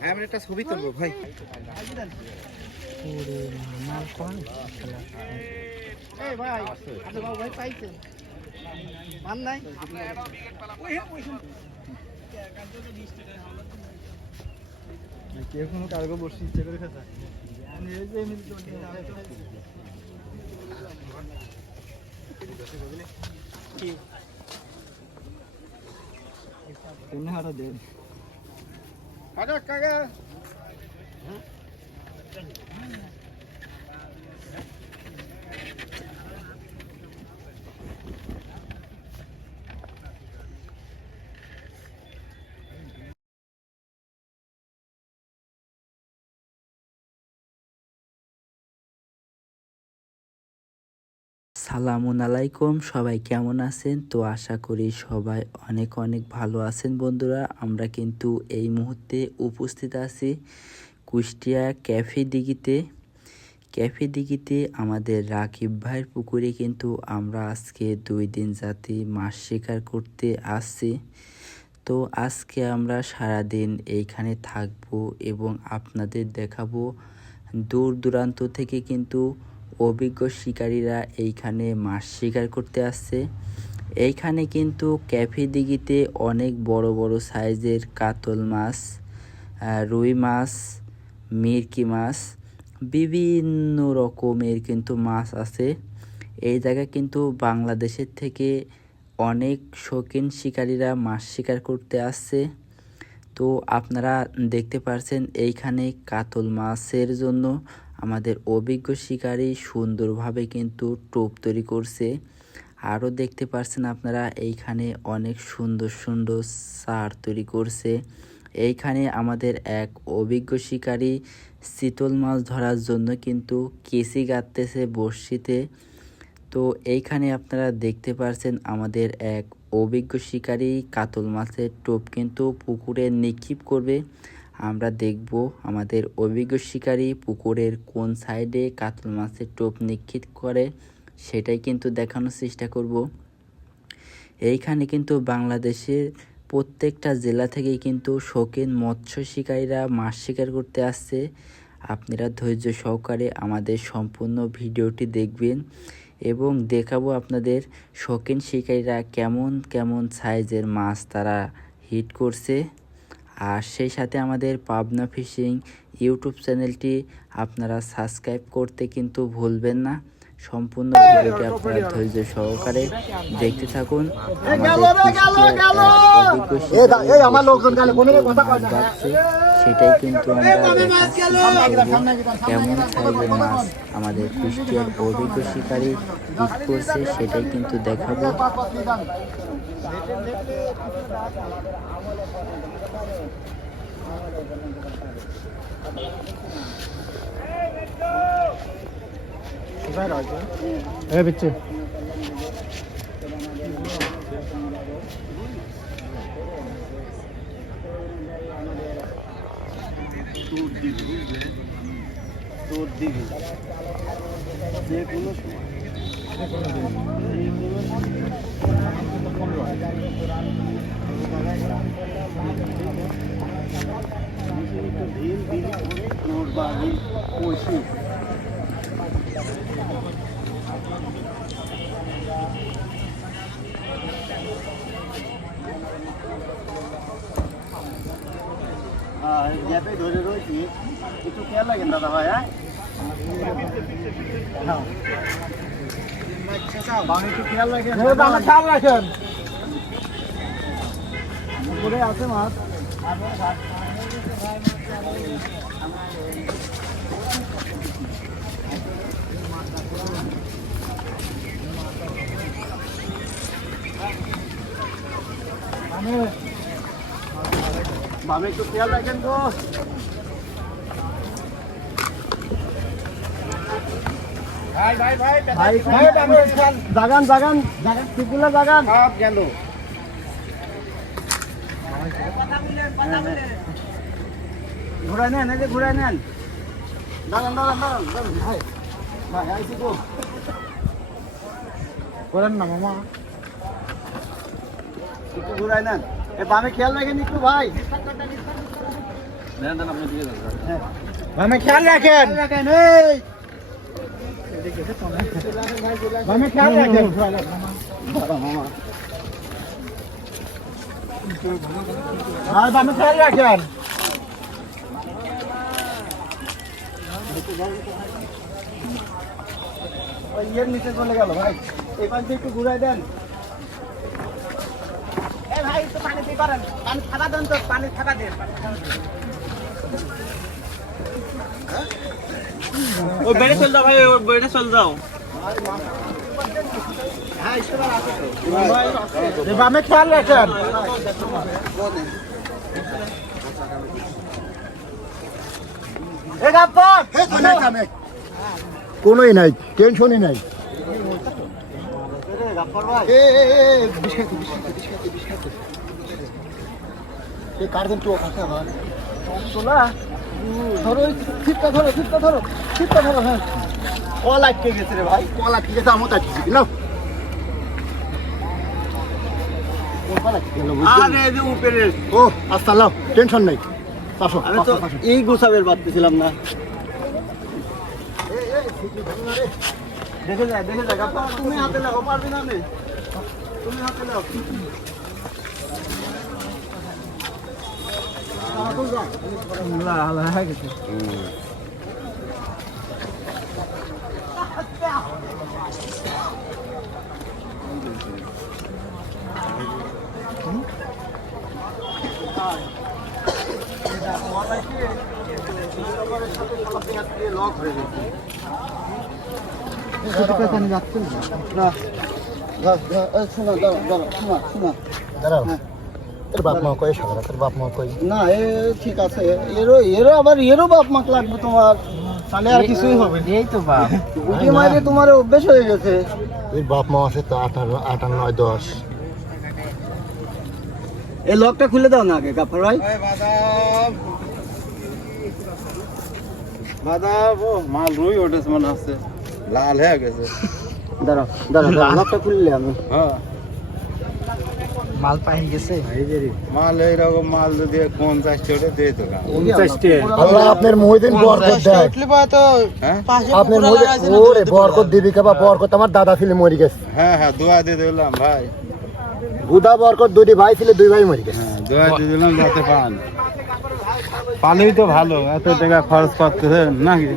হ্যাঁ, আমি ছবি তুলবো ভাই আচ্ছা কেউ কোনো কার্গো বসে ইচ্ছে করে খেতে কেমনে হারা দেন হাজার টাকা সালামুন আলাইকুম। সবাই কেমন আছেন? তো আশা করি সবাই অনেক অনেক ভালো আছেন বন্ধুরা। আমরা কিন্তু এই মুহূর্তে উপস্থিত আছি কুষ্টিয়া ক্যাফে দিঘিতে। ক্যাফে দিঘিতে আমাদের রাকিব ভাইয়ের পুকুরে কিন্তু আমরা আজকে দুই দিন জাতি মাছ শিকার করতে আসছি। তো আজকে আমরা সারাদিন এইখানে থাকব এবং আপনাদের দেখাবো দূর দূরান্ত থেকে কিন্তু অভিজ্ঞ শিকারীরা এইখানে মাছ শিকার করতে আসছে। এইখানে কিন্তু ক্যাফে দিঘিতে অনেক বড় বড় সাইজের কাতল মাছ রুই মাছ, মিরকি মাছ, বিভিন্ন রকমের কিন্তু মাছ আছে। এই জায়গায় কিন্তু বাংলাদেশের থেকে অনেক শৌখিন শিকারীরা মাছ শিকার করতে আসছে। তো আপনারা দেখতে পারছেন এইখানে কাতল মাছের জন্য আমাদের অভিজ্ঞ শিকারী সুন্দরভাবে কিন্তু টোপ তৈরি করছে। আরও দেখতে পারছেন আপনারা, এইখানে অনেক সুন্দর সুন্দর সার তৈরি করছে। এইখানে আমাদের এক অভিজ্ঞ শিকারী শীতল মাছ ধরার জন্য কিন্তু কেসি গাঁততেছে বড়শিতে। তো এইখানে আপনারা দেখতে পারছেন আমাদের এক অভিজ্ঞ শিকারী কাতল মাছের টোপ কিন্তু পুকুরে নিক্ষেপ করবে। আমরা দেখব আমাদের অভিজ্ঞ শিকারী পুকুরের কোন সাইডে কাতল মাছের টোপ নিক্ষেপ করে, সেটাই কিন্তু দেখানোর চেষ্টা করব। এইখানে কিন্তু বাংলাদেশের প্রত্যেকটা জেলা থেকেই কিন্তু শৌখিন মৎস্য শিকারীরা মাছ শিকার করতে আসছে। আপনারা ধৈর্য সহকারে আমাদের সম্পূর্ণ ভিডিওটি দেখবেন এবং দেখাবো আপনাদের শৌখিন শিকারীরা কেমন কেমন সাইজের মাছ তারা হিট করছে। আর সেই সাথে আমাদের পাবনা ফিশিং ইউটিউব চ্যানেলটি আপনারা সাবস্ক্রাইব করতে কিন্তু ভুলবেন না। সম্পূর্ণ ভিডিওটি আপনারা ধৈর্য সহকারে দেখতে থাকুন। সেটাই কিন্তু আমরা কেমন সাইজের মাছ আমাদের কুষ্টিয়ার অভিজ্ঞ শিকারী হিট করছে সেটাই কিন্তু দেখাবো। এ বিচ্ছে তোর দিবি যে কোনো ঢিল দিলি করে তোর বাড়ি পয়সি হ্যাঁ গ্যাপে ধরে রয়েছি একটু খেয়াল লাগেন দাদা ভাই হ্যাঁ বাংলা একটু খেয়াল রাখেন খেয়াল রাখেন পুকুরে আছে মাছ বামে একটু খেয়াল রাখেন গো ভাই ভাই ভাই ভাই ভাই বামে জাগান জাগান পুকুরে জাগান। সব গেল। ঘুরাই নেন এই যে ঘুরাই নেন। দাঁড়ান দাঁড়ান ভাই ভাই আইসি গো করেন না মামা। একটু ঘুরাই নেন। এ বামে খেয়াল রাখেন একটু ভাই। হ্যাঁ। বামে খেয়াল রাখেন। রাখেন এই। রাখেন ইয়ের নিচে চলে গেল ভাই এই পাশে একটু ঘুরাই দেন ভাই একটু পানি দিয়ে করেন পানি থাকা দেন তো পানি থাকা দেন ওই বেড়ে চল দাও ভাই বেড়ে চল দাও। বামে খেয়াল রাখেন। কোনোই নাই টেনশনই নাই। কার্টুন তো আমার তোলা। ধরো ওই ছিপটা ধরো ছিপটা ধরো ছিপটা ধরো হ্যাঁ। কল আটকে গেছে রে ভাই কলা ঠিক আছে আমার তাই না। আরে যে উপরে। ও আস্তে লাও টেনশন নাই। আসো আমি তো এই গোসাবের পারতেছিলাম না। দেখে যায় দেখে যায় তুমি হাতে লাও পারবি না তুমি হাতে লাও লক হয়ে গেছে না শোনা দাঁড়া দাঁড়া শোনা শোনা দাঁড়াও তোর বাপ মা কই তোর বাপ মা কই না এ ঠিক আছে। এরও এরও আবার এরও বাপ মাক লাগবে তোমার। তাহলে আর কিছুই হবে এই তো বাপ। উঠে মারে তোমার অভ্যেস হয়ে গেছে। তোর বাপ মা আছে তো আঠারো আটান্ন নয় দশ। এই লকটা খুলে দাও না আগে গাফার ভাই। বাদাম। ও মাল রুই ওঠেছে মনে হচ্ছে। লাল হয়ে গেছে। দাঁড়াও দাঁড়াও লকটা খুললে আমি। হ্যাঁ। মাল পাই গেছে? মাল এইরকম মাল যদি পঞ্চাশ চড়ে দিয়ে তো আল্লাহ আপনার মহিদিন বরকত দেয়। হ্যাঁ? আপনার মহিদিন ওরে বরকত দিবি কে বা বরকত আমার দাদা ছিল মরে গেছে। হ্যাঁ হ্যাঁ দোয়া দিয়ে দিলাম ভাই। বুদা বরকত দুটি ভাই ছিল দুই ভাই মরে গেছে। হ্যাঁ দোয়া দিয়ে দিলাম যাতে পান। পালেই তো ভালো এত টাকা খরচ করতেছে নাকি?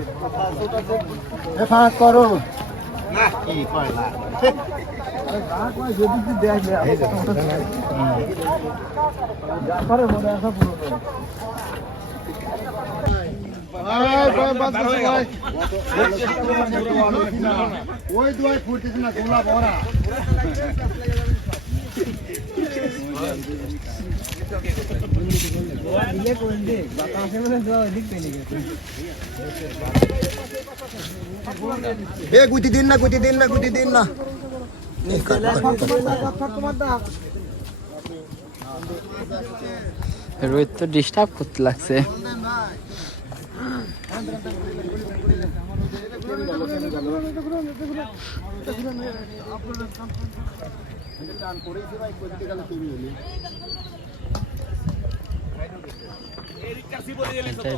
এ ফাঁক করো। ওই দুয়াই ফুটতেছে না গোলা ভরা এ গুটি দিন না, গুটি দিন না, গুটি দিন না। রোহিত তো ডিস্টার্ব করতে লাগছে।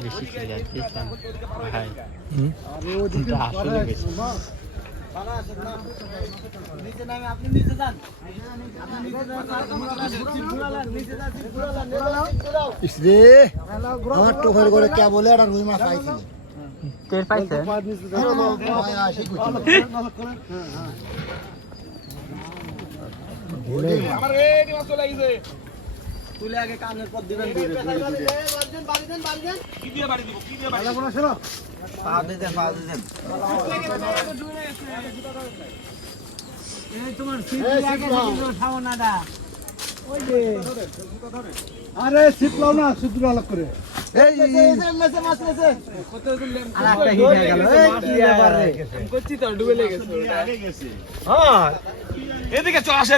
বেশি আসলে বেশি। আমার টোকার করে কে বলে একটা রুই মাছ টের পাইছেন ভয় আসে গুটি ভুলে তুলে আগে কানের পর দিবেন দূরে পা দিয়ে দেন, পা দিয়ে দেন। আরে শীত লাও না শীত আলাপ করে এই, এই, এই, মেসে, মাছ মেসে। আর একটা hit হয়ে গেল। এই, কি ব্যাপার রে? আপনি নিয়ে তুলে ফেল, উঠা ফেল। চলে গেছে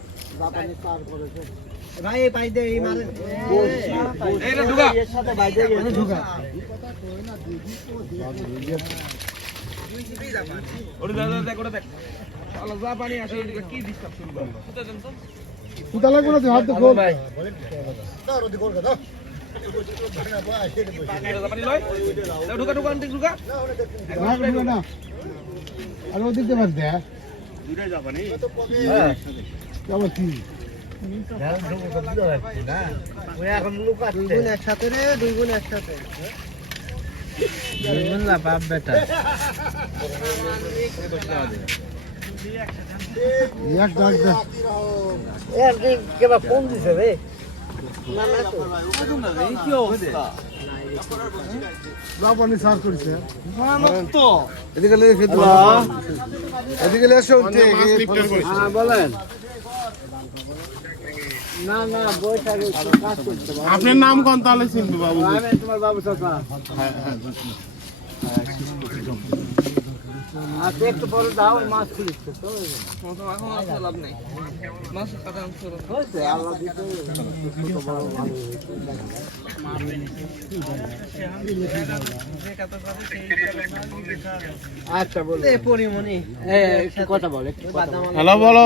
ভাই এই পাই দে এই মারে এইটা ঢুকা। এর সাথে বাইরে গেছে ঢুকা। ওটা দেখ দেখ ওটা দেখ। আলো যা পানি আসে ওদিকে কি ডিস্টার্ব শুরু করবে গুতা লাগবে না হাত দে খোল। ভাই। ঢুকা ঢুকা আনতে ঢুকা। না ঢুকে না। আর ওদিক দিয়ে দে। হ্যাঁ কেমন কি দুই গুণ একসাথে রে দুই গুণ একসাথে। দুই গুণ না বেটা। এক ডাক দে। এর কেবা ফোন দিছে রে? না না তো কি অবস্থা জাপানি সার করেছে তো এদিকে লে এদিকে এসো হ্যাঁ বলেন। আপনার নাম কোন? তাহলে চিনবো বাবু। আমি তোমার বাবু চাচা। আচ্ছা একটু পরে দাও মাছ খুলিচ্ছে তো হয়েছে, আল্লাহ দিতে আচ্ছা বলো। পরিমণি। কথা বলে হ্যালো বলো।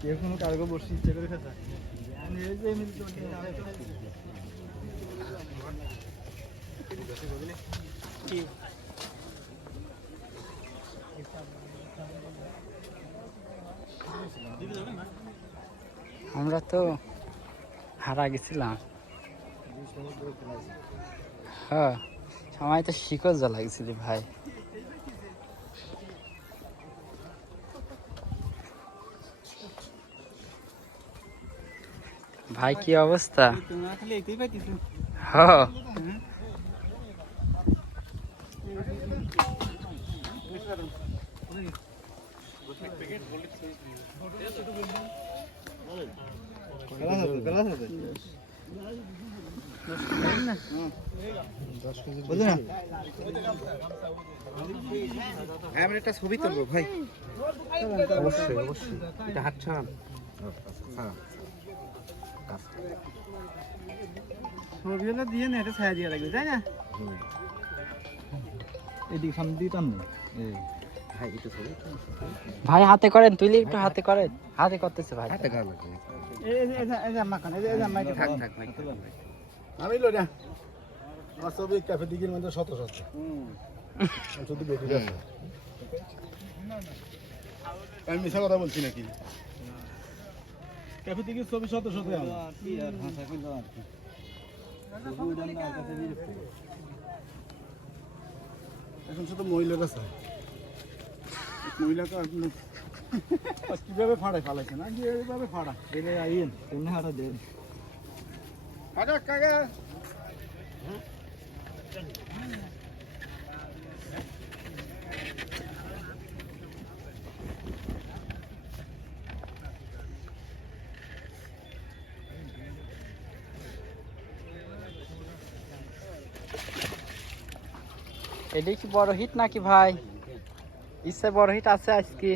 কেউ কোনো কার্গো বসে ইচ্ছে করে খেতে। আমরা তো হারা গেছিলাম। হ্যাঁ। সময় তো শিকল যা লাগছিল ভাই। ভাই কি অবস্থা? এইটাই পাইতেছো হ্যাঁ ছবি ভাই অবশ্যই অবশ্যই ছবিগুলো দিয়ে এটা ছায়া দিয়ে তাই না ভাই ভাই হাতে করেন তুইলে একটু হাতে করেন হাতে করতেছে ভাই হাতে এই এই এই এই যে মাখান এই যে এই যে মাইকে থাক থাক আমি লো না আমার ক্যাফে দিকের মধ্যে শত শত। শুধু বেটি আমি মিশা কথা বলছি নাকি? ক্যাফে দিকের ছবি শত শত আর ভাষা কইলো আর কি। এখন শুধু মহিলার কাছে মহিলাকে এখন কীভাবে ফাড়ায় ফালাইছে না? কি এইভাবে ফাড়া দিলে আইন তুমি হারা দেন। ফাড়া কাকা এটাই কি বড় হিট নাকি ভাই? ইচ্ছা বড় হিট আছে আজকে।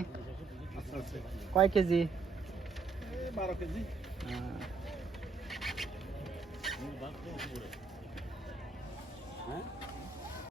আচ্ছা আচ্ছা কয় কেজি? এই বারো কেজি। আহ,